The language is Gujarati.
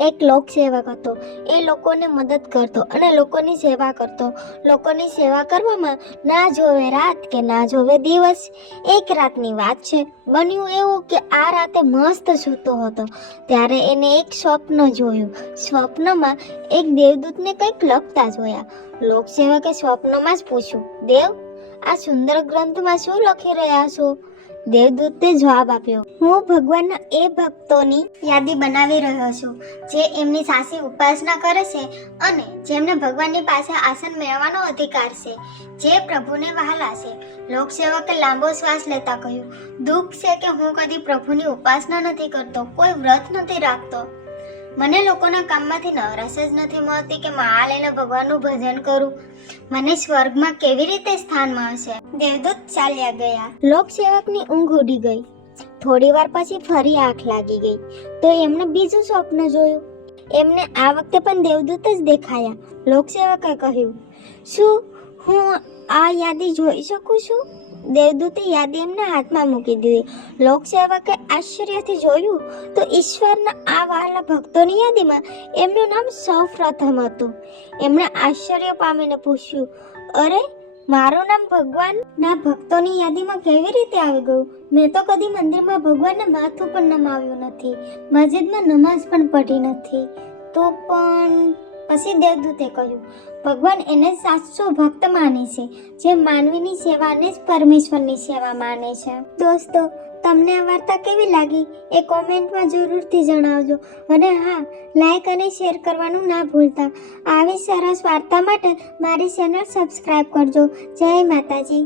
એક લોકસેવક હતો. એ લોકોને મદદ કરતો અને લોકોની સેવા કરતો. લોકોની સેવા કરવામાં ના જોવે રાત કે ના જોવે દિવસ. એક રાતની વાત છે. બન્યું એવું કે આ રાતે મસ્ત સૂતો હતો ત્યારે એને એક સ્વપ્ન જોયું. સ્વપ્નમાં એક દેવદૂતને કંઈક લખતા જોયા. લોકસેવકે સ્વપ્નમાં જ પૂછ્યું, દેવ, આ સુંદર ગ્રંથમાં શું લખી રહ્યા છો? દેવદૂતે જવાબ આપ્યો, હું ભગવાનના એ ભક્તોની યાદી બનાવી રહ્યો છું જે એમની સાચી ઉપાસના કરે છે અને જેમને ભગવાનની પાસે આસન મેળવવાનો અધિકાર છે, જે પ્રભુને વહાલા છે. લોકસેવકે લાંબો શ્વાસ લેતા કહ્યું, દુઃખ છે કે હું કદી પ્રભુની ઉપાસના નથી કરતો, કોઈ વ્રત નથી રાખતો. મને લોકોના કામમાંથી નવરાશ જ નથી મળતી કે માળા લઈને ભગવાનનું ભજન કરું. મને સ્વર્ગમાં કેવી રીતે સ્થાન મળશે? દેવદૂત ચાલ્યા ગયા. લોકસેવકની ઊંઘ ઉડી ગઈ. થોડી વાર પછી ફરી આંખ લાગી ગઈ તો એમણે બીજું સ્વપ્ન જોયું. એમને આ વખતે પણ દેવદૂત જ દેખાયા. લોકસેવકે કહ્યું, શું હું આ યાદી જોઈ શકું છું? દેવદૂતે યાદી એમના હાથમાં મૂકી દીધી. લોકસેવકે આશ્ચર્યથી જોયું તો ઈશ્વરના આ વહાલા ભક્તોની યાદીમાં એમનું નામ સૌપ્રથમ હતું. એમણે આશ્ચર્ય પામીને પૂછ્યું, અરે, મારું નામ ભગવાનના ભક્તોની યાદીમાં કેવી રીતે આવી ગયું? મેં તો કદી મંદિરમાં ભગવાનના માથું પણ નમાવ્યું નથી, મસ્જિદમાં નમાઝ પણ પઢી નથી. તો પણ પછી દેવદૂતે કહ્યું, ભગવાન એને સાચો ભક્ત માને છે જે માનવીની સેવાને જ પરમેશ્વરની સેવા માને છે. દોસ્તો, તમને આ વાર્તા કેવી લાગી એ કોમેન્ટમાં જરૂરથી જણાવજો અને હા, લાઈક અને શેર કરવાનું ના ભૂલતા. આવી સરસ વાર્તા માટે મારી ચેનલ સબસ્ક્રાઈબ કરજો. જય માતાજી.